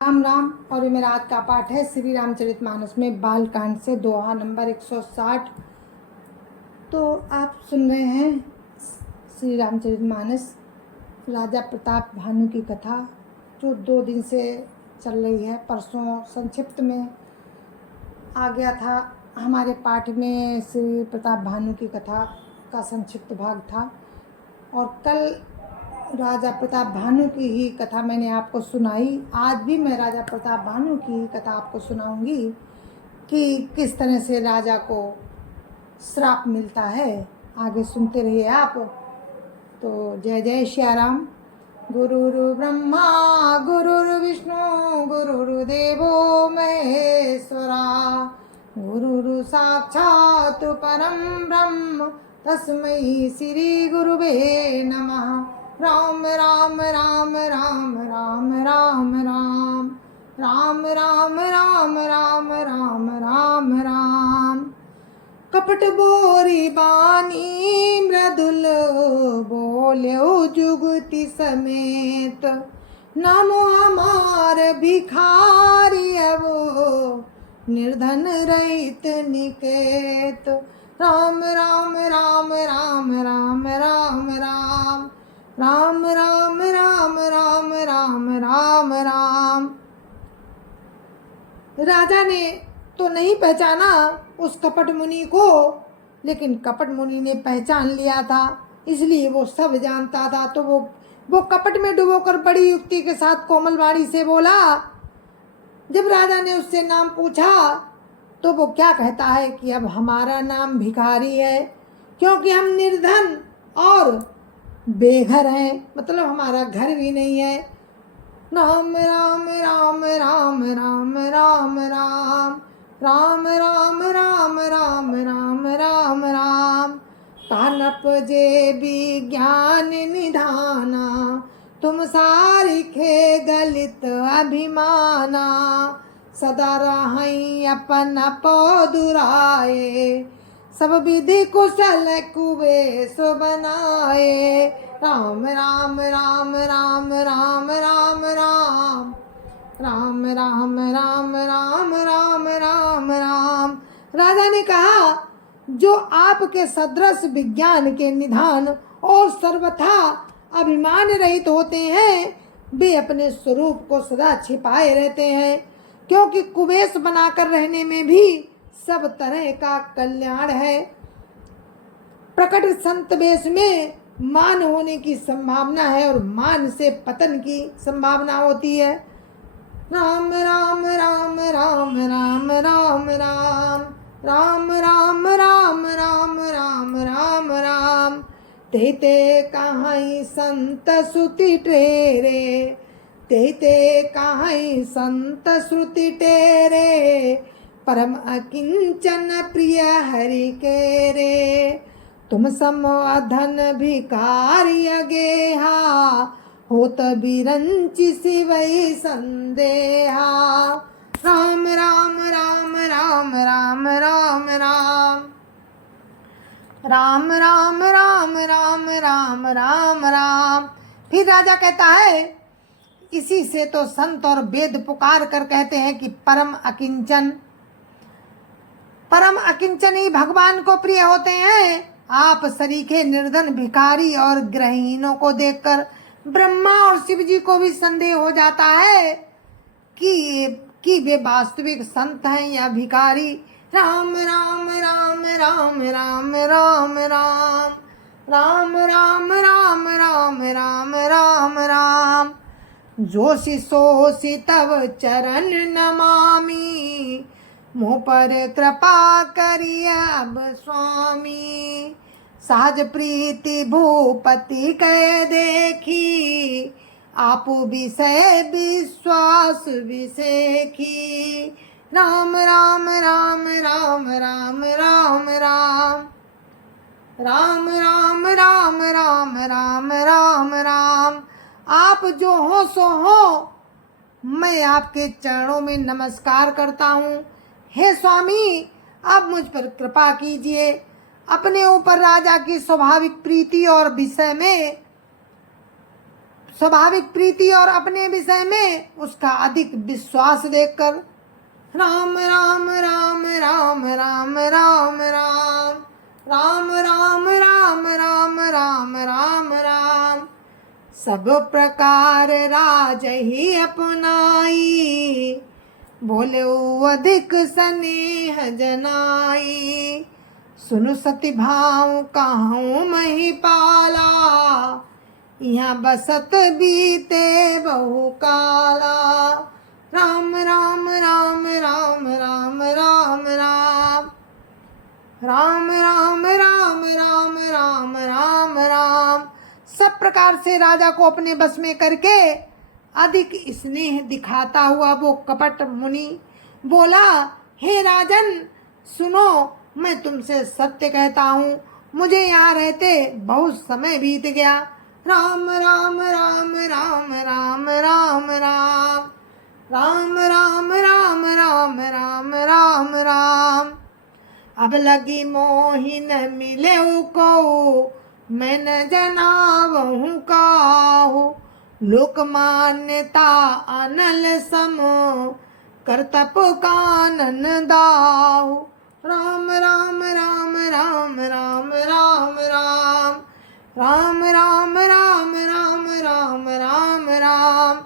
राम राम। और ये मेरा आज का पाठ है श्री रामचरितमानस में बालकांड से दोहा नंबर 160। तो आप सुन रहे हैं श्री रामचरितमानस राजा प्रताप भानु की कथा, जो 2 दिन से चल रही है। परसों संक्षिप्त में आ गया था हमारे पाठ में, श्री प्रताप भानु की कथा का संक्षिप्त भाग था। और कल राजा प्रताप भानु की ही कथा मैंने आपको सुनाई। आज भी मैं राजा प्रताप भानु की ही कथा आपको सुनाऊंगी कि किस तरह से राजा को श्राप मिलता है। आगे सुनते रहिए आप। तो जय जय श्री राम। गुरुर् ब्रह्मा गुरुर्विष्णु गुरुर्देवो महेश्वरा, गुरुर् साक्षात् परं ब्रह्म तस्मै श्री गुरुवे नमः। राम राम राम राम राम राम राम राम राम राम राम राम राम राम। कपट बोरी बानी मृदुल बोल्यो जुगति समेत, नमो हमार भिखारी वो निर्धन रहित निकेत। राम राम राम राम राम राम राम राम राम राम राम राम राम राम। राजा ने तो नहीं पहचाना उस कपट मुनि को, लेकिन कपट मुनि ने पहचान लिया था, इसलिए वो सब जानता था। तो वो कपट में डुबोकर बड़ी युक्ति के साथ कोमलवाणी से बोला। जब राजा ने उससे नाम पूछा तो वो क्या कहता है कि अब हमारा नाम भिखारी है, क्योंकि हम निर्धन और बेघर हैं, मतलब हमारा घर भी नहीं है। राम राम राम राम राम राम राम राम राम राम राम राम राम राम। कानप जे विज्ञान निधाना, तुम सारिखे गलित अभिमाना। सदा रही अपन पौदुराए, सब विधि कुशल कुबेश बनाए। राम राम राम राम राम राम राम राम राम राम राम राम राम राम। राजा ने कहा, जो आपके सदृश विज्ञान के निधान और सर्वथा अभिमान रहित होते हैं, वे अपने स्वरूप को सदा छिपाए रहते हैं, क्योंकि कुबेश बनाकर रहने में भी सब तरह का कल्याण है। प्रकट संत वेश में मान होने की संभावना है और मान से पतन की संभावना होती है। राम राम राम राम राम राम राम राम राम राम राम राम राम राम। तेते कहाई संत श्रुति टेरे, तेते कहाई संत श्रुति टेरे। परम अकिंचन प्रिय हरि के रे, तुम सम अधन भिखारी गेहा। होत बिरंचि शिवई संदेहा। राम राम राम राम राम राम राम राम राम राम राम राम राम राम। फिर राजा कहता है, इसी से तो संत और वेद पुकार कर कहते हैं कि परम अकिंचन ही भगवान को प्रिय होते हैं। आप सरीखे निर्धन भिखारी और गृहहीनों को देखकर ब्रह्मा और शिव जी को भी संदेह हो जाता है कि वे वास्तविक संत हैं या भिखारी। राम राम राम राम राम राम राम राम राम राम राम राम राम राम। जोशी सोशी तव चरण नमामि, मुँह पर कृपा करिए अब स्वामी। सहज प्रीति भूपति कह देखी, आपु विषय विश्वास विसेखी। राम राम राम राम राम राम राम राम राम राम राम राम राम राम। आप जो हो सो हो, मैं आपके चरणों में नमस्कार करता हूँ। हे स्वामी, अब मुझ पर कृपा कीजिए। अपने ऊपर राजा की स्वाभाविक प्रीति और विषय में स्वाभाविक प्रीति और अपने विषय में उसका अधिक विश्वास देखकर राम राम राम राम राम राम राम राम राम राम राम राम राम राम सब प्रकार राज ही अपनाई बोले अधिक स्नेह जनाई सुनु सती भाव कहूँ मही पाला यहाँ बसत बीते बहु काला राम राम राम राम राम राम राम राम राम राम राम राम राम राम सब प्रकार से राजा को अपने बस में करके अधिक स्नेह दिखाता हुआ वो कपट मुनि बोला, हे राजन सुनो, मैं तुमसे सत्य कहता हूँ, मुझे यहाँ रहते बहुत समय बीत गया। राम राम राम राम राम राम राम राम राम राम राम राम राम राम अब लगी मोहि न मिले को मैं न जनावहु काहू लोक मान्यता अनल सम करतप कानन दाहु राम राम राम राम राम राम राम राम राम राम राम राम राम राम।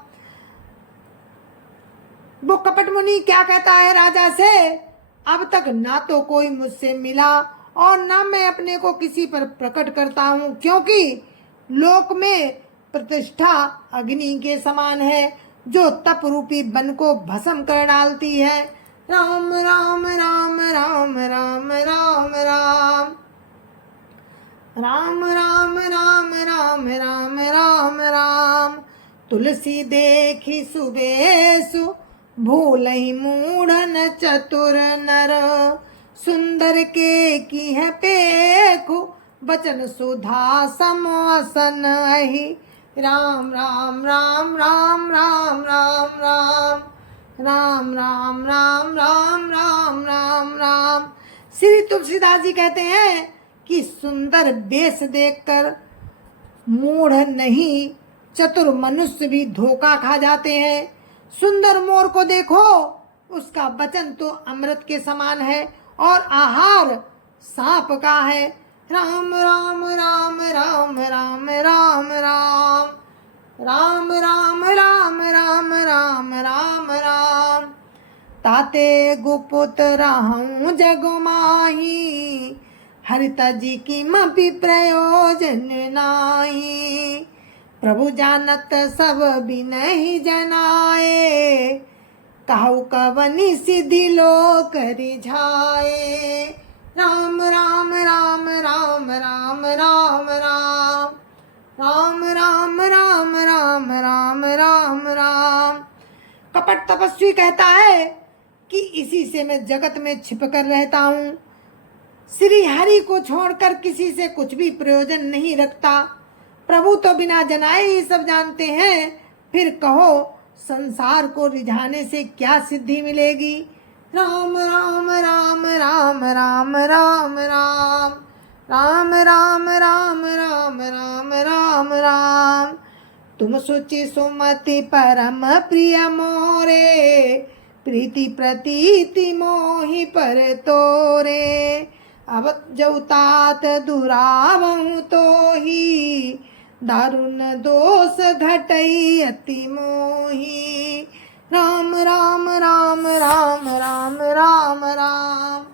वो कपट मुनि क्या कहता है राजा से, अब तक ना तो कोई मुझसे मिला और ना मैं अपने को किसी पर प्रकट करता हूँ, क्योंकि लोक में प्रतिष्ठा अग्नि के समान है जो तप रूपी वन को भस्म कर डालती है। राम राम राम राम राम राम राम राम राम राम राम राम राम राम तुलसी देखी सुबेसु भूलहि मूढ़न चतुर नर सुंदर के की है पेखु बचन सुधा समसन अहि राम राम राम राम राम राम राम राम राम राम राम राम राम राम। श्री तुलसीदास जी कहते हैं कि सुंदर वेश देखकर मूढ़ नहीं चतुर मनुष्य भी धोखा खा जाते हैं। सुंदर मोर को देखो, उसका वचन तो अमृत के समान है और आहार सांप का है। राम राम राम राम राम राम राम राम राम राम राम राम राम राम ताते गुपुत रहूं जग माही हरिता जी की मपि प्रयोजन नाही प्रभु जानत सब बिनहि जनाए कहु कवनि सिद्धि लोक रिझाए राम राम राम राम राम राम राम राम राम राम राम राम राम राम। कपट तपस्वी कहता है कि इसी से मैं जगत में छिप कर रहता हूँ, श्री हरि को छोड़कर किसी से कुछ भी प्रयोजन नहीं रखता। प्रभु तो बिना जनाए ही सब जानते हैं, फिर कहो संसार को रिझाने से क्या सिद्धि मिलेगी। राम राम राम राम राम राम राम राम राम राम राम राम राम राम तुम सुचि सुमति परम प्रिय मोरे प्रीति प्रतीति मोहि पर तोरे अब जौतात दुरावहु तो ही दारुण दोष घटई अति मोही राम राम राम राम राम राम राम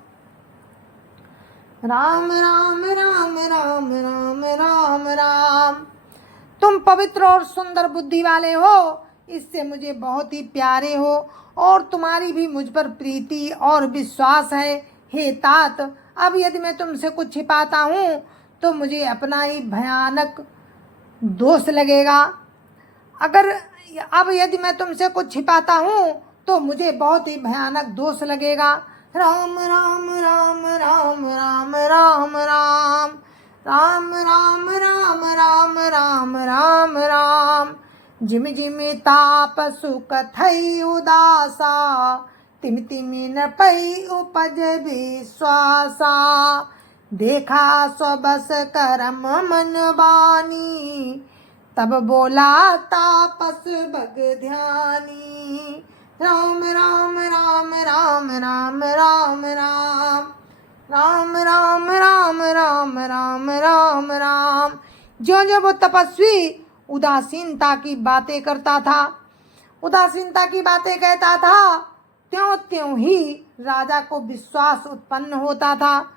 राम राम राम राम राम राम राम। तुम पवित्र और सुंदर बुद्धि वाले हो, इससे मुझे बहुत ही प्यारे हो और तुम्हारी भी मुझ पर प्रीति और विश्वास है। हे तात, अब यदि मैं तुमसे कुछ छिपाता हूँ तो मुझे अपना ही भयानक दोष लगेगा। अब यदि मैं तुमसे कुछ छिपाता हूँ तो मुझे बहुत ही भयानक दोष लगेगा। राम राम राम राम राम राम राम राम राम राम राम राम राम राम जिम जिम ताप सुख थई उदासा तिम तिमि न पई उपज विश्वासा देखा स्वबस करम मन बानी तब बोला तापस भग ध्यानी, राम राम राम राम राम राम राम, राम राम राम राम राम राम राम। ज्यों ज्यों वो तपस्वी उदासीनता की बातें करता था, उदासीनता की बातें कहता था, त्यों त्यों ही राजा को विश्वास उत्पन्न होता था,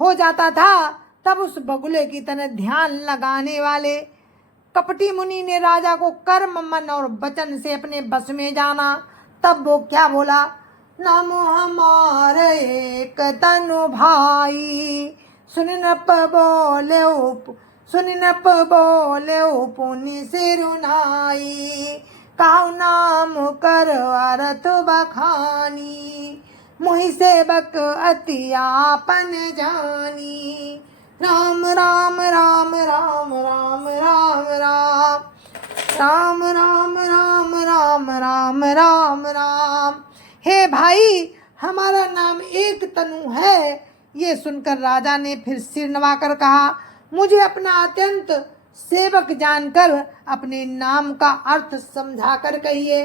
हो जाता था। तब उस बगुले की तरह ध्यान लगाने वाले कपटी मुनि ने राजा को कर्म, मन और वचन से अपने बस में जाना। तब वो क्या बोला, नाम हमारे एक तनु भाई, सुन नप बोले पुनि सिरुनाई, काहु नाम कर अर्थ बखानी, मोहि सेवक अति आपन जानी, राम राम राम राम राम राम राम, राम राम राम राम राम राम राम। हे भाई, हमारा नाम एक तनु है। ये सुनकर राजा ने फिर सिर नवाकर कहा, मुझे अपना अत्यंत सेवक जानकर अपने नाम का अर्थ समझाकर कहिए,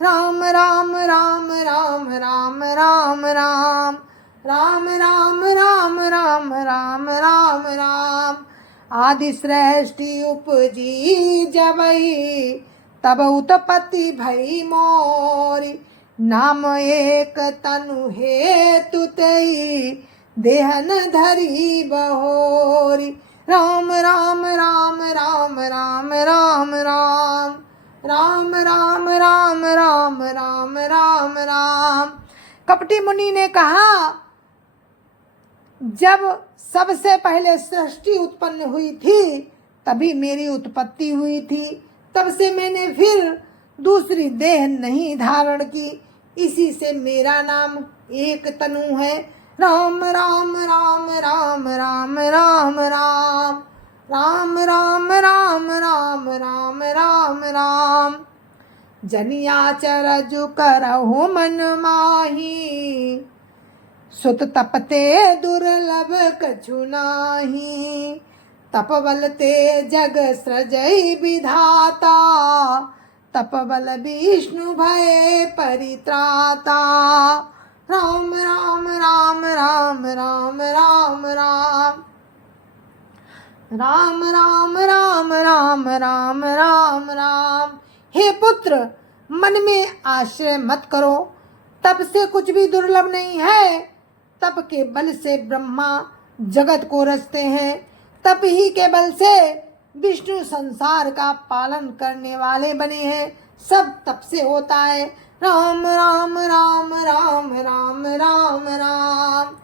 राम राम राम राम राम राम राम, राम राम राम राम राम राम राम। आदि सृष्टि उपजी जबहि, तब उत्पत्ति भई मोरी, नाम एक तनु हेतु तई, देहन धरी बहोरी, राम राम राम राम राम राम राम, राम राम राम राम राम राम राम। कपटी मुनि ने कहा, जब सबसे पहले सृष्टि उत्पन्न हुई थी तभी मेरी उत्पत्ति हुई थी, तब से मैंने फिर दूसरी देह नहीं धारण की, इसी से मेरा नाम एक तनु है। राम राम राम राम राम राम राम, राम राम राम राम राम राम राम। जनियाचर जो करहु मन माही, सुत तपते दुर्लभ कछु नाही, तप बल ते जग सृजई विधाता, तप बल विष्णु भय परित्राता, राम राम राम राम राम राम राम, राम राम राम राम राम राम राम। हे पुत्र, मन में आश्रय मत करो, तप से कुछ भी दुर्लभ नहीं है। तप के बल से ब्रह्मा जगत को रचते हैं, तप ही के बल से विष्णु संसार का पालन करने वाले बने हैं। सब तप से होता है। राम राम राम राम राम राम राम,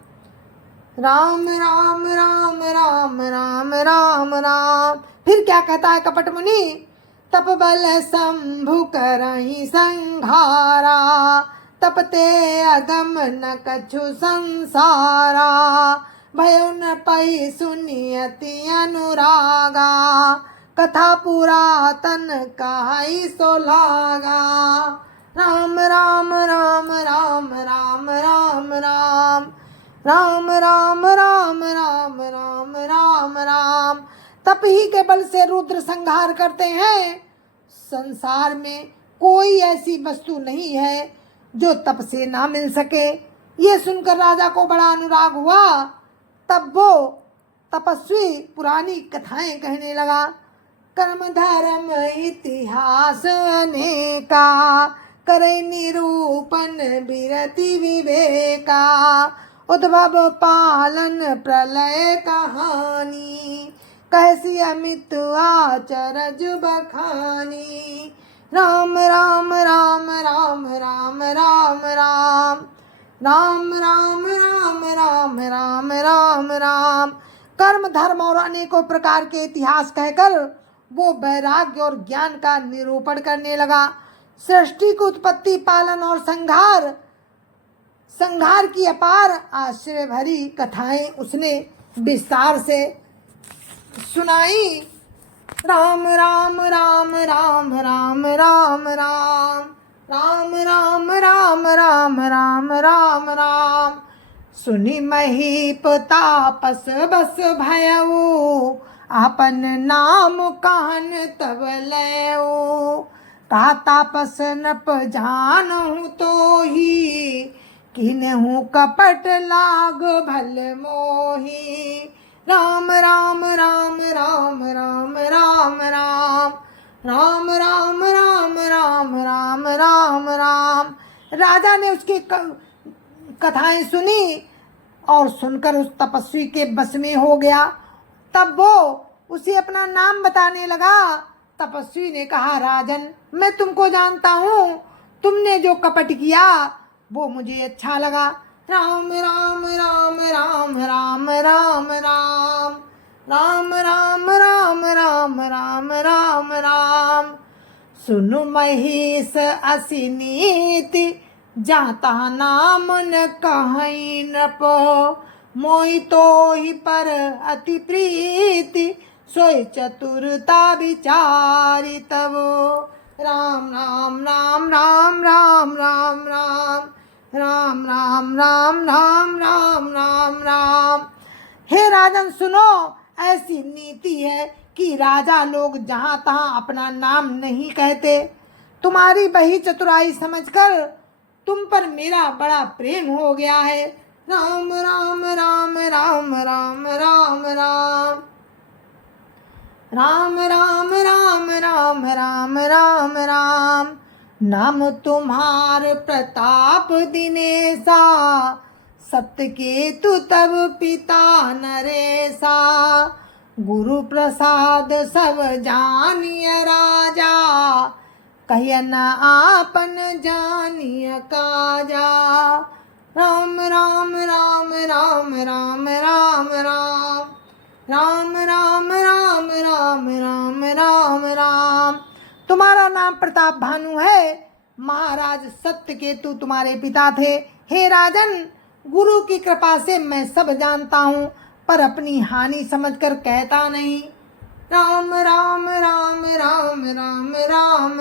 राम राम राम राम राम राम राम। फिर क्या कहता है कपट मुनि, तप बल शंभु करहि संहारा, तपते अगम न कछु संसारा, भयो न पै सुनियति अनुरागा, कथा पुरातन कहाई सो लागा। राम राम राम राम राम राम राम, राम राम राम राम राम राम राम। तप ही के बल से रुद्र संहार करते हैं। संसार में कोई ऐसी वस्तु नहीं है जो तप से ना मिल सके। ये सुनकर राजा को बड़ा अनुराग हुआ। तब वो तपस्वी पुरानी कथाएं कहने लगा। कर्म धर्म इतिहास अनेका, करे निरूपण विरति विवेका, उद्भव पालन प्रलय कहानी, कहसी अमित आचरज बखानी। राम राम राम राम राम राम राम, राम राम राम राम राम राम राम। कर्म धर्म और अनेकों प्रकार के इतिहास कहकर वो वैराग्य और ज्ञान का निरूपण करने लगा। सृष्टि की उत्पत्ति, पालन और संहार की अपार आश्चर्य भरी कथाएं उसने विस्तार से सुनाई। राम राम राम राम राम राम राम, राम राम राम राम राम राम राम। सुनि महीप तापस बस भयऊ, आपन नाम कहन तब लयो, कहा तापस नप जानहु तो ही, किन्हु कपट लाग भल मोही। राम राम राम राम राम राम राम राम राम राम राम राम राम राम। राजा ने उसकी कथाएं सुनी और सुनकर उस तपस्वी के बस में हो गया। तब वो उसे अपना नाम बताने लगा। तपस्वी ने कहा, राजन मैं तुमको जानता हूँ, तुमने जो कपट किया वो मुझे अच्छा लगा। राम राम राम राम राम राम राम राम राम राम राम राम राम राम। सुनु महेश असी नीति, जाता नाम न कहीं न पो, मोहि तो ही पर अति प्रीति, सोई चतुरता विचारी तवो। राम राम राम राम राम राम राम राम राम राम राम राम राम राम। हे राजन सुनो, ऐसी नीति है कि राजा लोग जहाँ तहाँ अपना नाम नहीं कहते। तुम्हारी बही चतुराई समझकर तुम पर मेरा बड़ा प्रेम हो गया है। राम राम राम राम राम राम राम राम राम राम राम राम राम राम। नाम तुम्हार प्रताप दिनेसा, सत्यकेतु तब पिता नरेसा, गुरु प्रसाद सब जानिय राजा, कहन आपन जानिय काजा। राम राम राम राम राम राम राम राम राम राम राम राम राम राम। तुम्हारा नाम प्रताप भानु है, महाराज सत्यकेतु तुम्हारे पिता थे। हे राजन, गुरु की कृपा से मैं सब जानता हूँ, पर अपनी हानि समझकर कहता नहीं। राम राम राम राम राम राम राम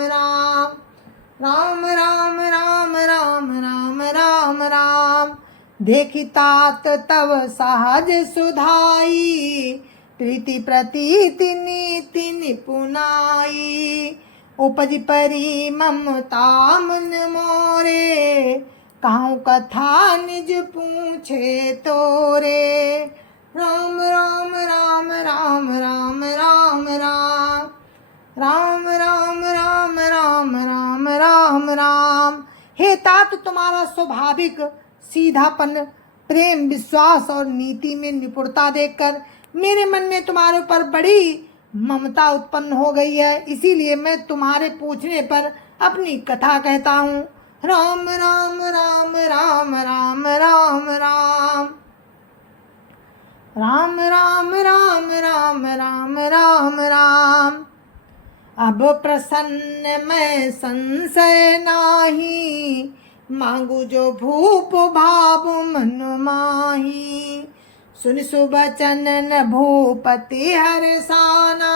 राम राम राम राम राम राम राम। देखी तात तव सहज सुधाई, प्रीति प्रतीति नीति निपुनाई, उपज परी ममता मन मोरे, कहूँ कथा निज पूछे तोरे। राम राम राम राम राम राम राम राम राम राम राम राम राम राम। हे तात, तुम्हारा स्वाभाविक सीधापन, प्रेम, विश्वास और नीति में निपुणता देखकर मेरे मन में तुम्हारे ऊपर बड़ी ममता उत्पन्न हो गई है। इसीलिए मैं तुम्हारे पूछने पर अपनी कथा कहता हूँ। राम राम राम राम राम राम राम राम राम राम राम राम राम राम। अब प्रसन्न मैं संशय नाही, मांगू जो भूप भाव मन माही। सुन सुबचन न भूपति हरसाना,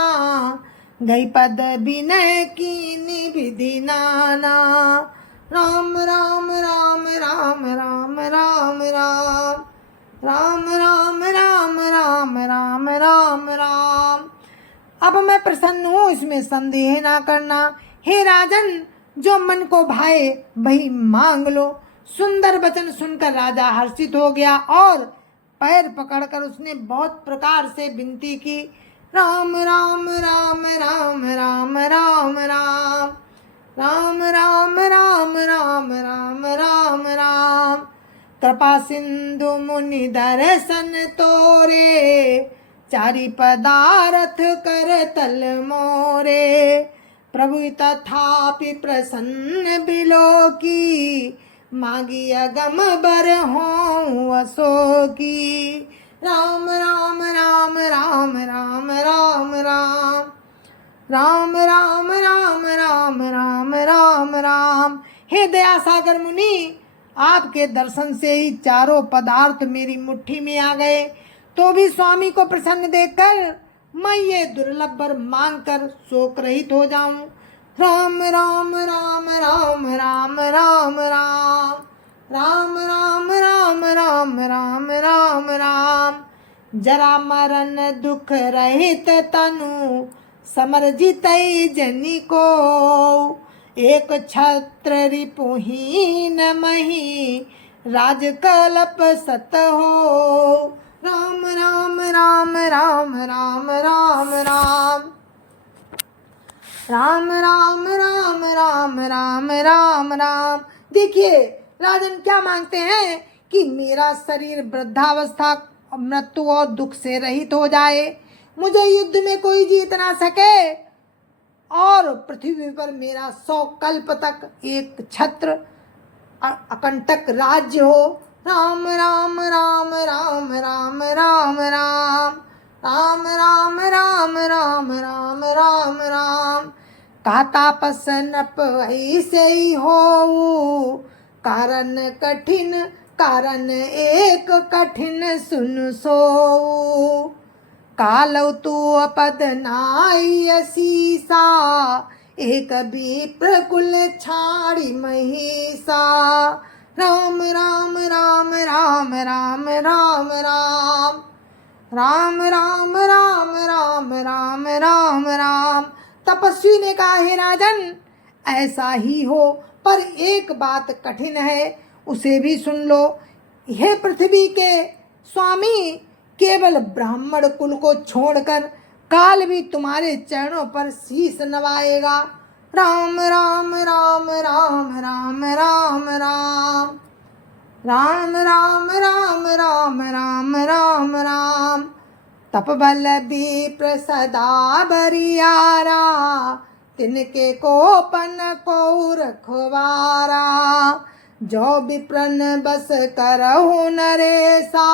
गई पद विनय कीनी विधि नाना। राम राम राम राम राम राम राम राम राम राम राम राम राम राम। अब मैं प्रसन्न हूँ, इसमें संदेह ना करना। हे राजन, जो मन को भाए वही मांग लो। सुंदर वचन सुनकर राजा हर्षित हो गया और पैर पकड़कर उसने बहुत प्रकार से विनती की। राम राम राम राम राम राम राम राम राम राम राम राम राम राम। कृपा सिंधु मुनि दर्शन तोरे, चारि पदारथ कर तल मोरे। प्रभु तथापि प्रसन्न बिलो की, मागी अगम बर हो असो की। राम राम राम राम राम राम राम राम राम राम राम राम राम राम। हे दया सागर मुनि, आपके दर्शन से ही चारों पदार्थ मेरी मुट्ठी में आ गए, तो भी स्वामी को प्रसन्न देखकर मैं ये दुर्लभ वर मांग कर शोक रहित हो जाऊं। राम राम राम राम राम राम राम राम राम राम राम राम राम राम। जरा मरण दुख रहित तनु समर जितई जनी को। एक छत्र रिपुहीन मही राज कल्प सत हो। राम राम राम राम राम राम राम राम राम राम राम राम राम राम। देखिए राजन क्या मांगते हैं कि मेरा शरीर वृद्धावस्था, मृत्यु और दुख से रहित हो जाए, मुझे युद्ध में कोई जीत ना सके और पृथ्वी पर मेरा 100 कल्प तक एक छत्र अकंटक राज्य हो। राम राम राम राम राम राम राम राम राम राम राम राम राम राम। कहा तापस नप ऐसे ही हो, कारण कठिन कारण एक कठिन सुन सो। कालौ तू अपद नाई सीसा, एक विप्र कुल छाड़ी महिषा। राम राम राम राम राम राम राम राम राम राम राम राम राम राम। तपस्वी ने कहा हे राजन ऐसा ही हो, पर एक बात कठिन है, उसे भी सुन लो। हे पृथ्वी के स्वामी, केवल ब्राह्मण कुल को छोड़कर काल भी तुम्हारे चरणों पर शीश नवाएगा। राम राम राम राम राम राम राम राम राम राम राम राम राम राम। तपबल विप्र सदा बरियारा, तिनके कोपन को रखवारा। जो विप्रन बस करहु नरेसा,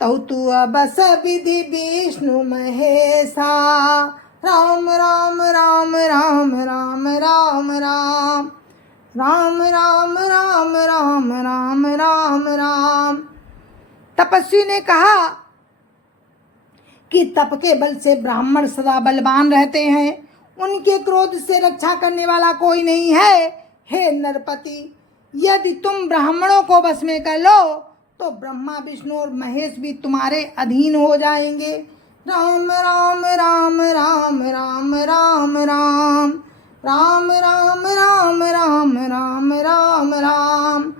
तौ तू बस विधि विष्णु महेशा। राम राम राम राम राम राम राम राम राम राम राम राम राम राम। तपस्वी ने कहा कि तप के बल से ब्राह्मण सदा बलवान रहते हैं, उनके क्रोध से रक्षा करने वाला कोई नहीं है। हे नरपति, यदि तुम ब्राह्मणों को बस में कर लो तो ब्रह्मा विष्णु और महेश भी तुम्हारे अधीन हो जाएंगे। राम राम राम राम राम राम राम राम राम राम राम राम राम राम।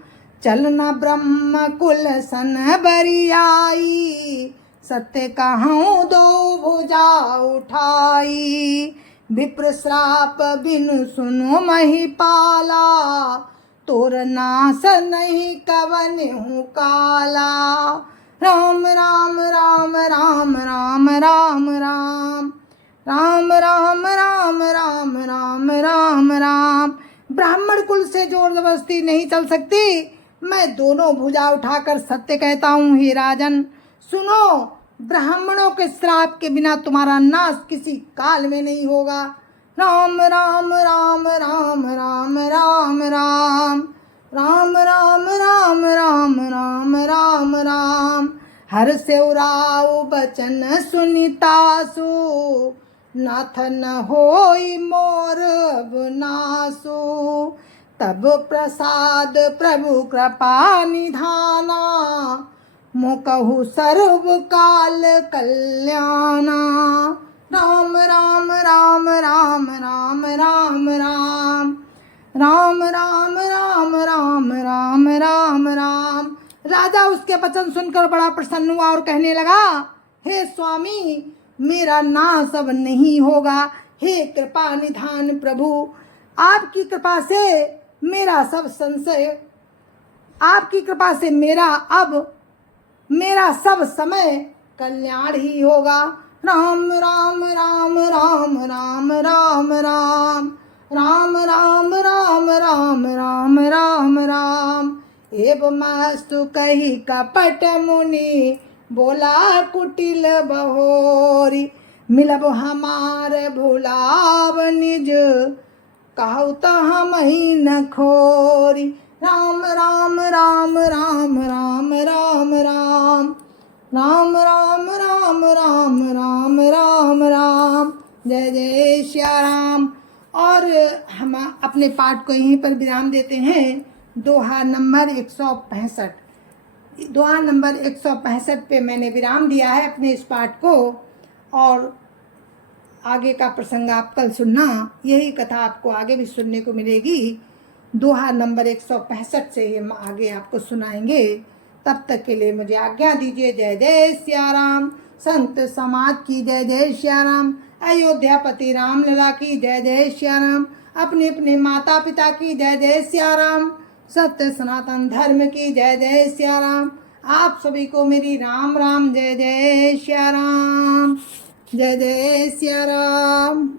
चलना ब्रह्म कुल सन बरियाई, सत्य कहूँ दो भुजा उठाई। विप्र श्राप बिनु सुनो महिपाला, तोर नाश नहीं कवन हूँ काला। राम राम राम राम राम राम राम राम राम राम राम राम राम राम। ब्राह्मण कुल से जोर जबरदस्ती नहीं चल सकती, मैं दोनों भुजा उठाकर सत्य कहता हूँ। हे राजन सुनो, ब्राह्मणों के श्राप के बिना तुम्हारा नाश किसी काल में नहीं होगा। राम राम राम राम राम राम राम राम राम राम राम राम राम राम। हर सेवराऊ बचन सुनितासु, नाथ न होई मोर अब नासु। तब प्रसाद प्रभु कृपा निधाना, मोकहु सर्व काल कल्याणा। राम राम राम राम राम राम राम राम राम राम राम राम राम राम। राजा उसके वचन सुनकर बड़ा प्रसन्न हुआ और कहने लगा, हे स्वामी, मेरा नाश अब नहीं होगा। हे कृपा निधान प्रभु, आपकी कृपा से मेरा सब संशय, आपकी कृपा से मेरा सब समय कल्याण ही होगा। राम राम राम राम राम राम राम राम राम राम राम राम राम राम। एवं मस्तु कही कपट मुनि, बोला कुटिल बहोरी। मिलब हमार भुलाव निज, कहु तो हम ही न खोरी। राम राम राम राम राम राम राम राम राम राम राम राम राम राम। जय जय श्या राम। और हम अपने पाठ को यहीं पर विराम देते हैं। दोहा नंबर 165। दोहा नंबर 165 पे मैंने विराम दिया है अपने इस पाठ को, और आगे का प्रसंग आप कल सुनना। यही कथा आपको आगे भी सुनने को मिलेगी। दोहा नंबर 165 से हम आगे आपको सुनाएंगे। तब तक के लिए मुझे आज्ञा दीजिए। जय जय सिया राम। संत समाज की जय जय सिया राम। अयोध्यापति राम लला की जय जय सिया राम। अपने अपने माता पिता की जय जय सिया राम। सत्य सनातन धर्म की जय जय सिया राम। आप सभी को मेरी राम राम जय जय सिया राम। जय जय सिया राम।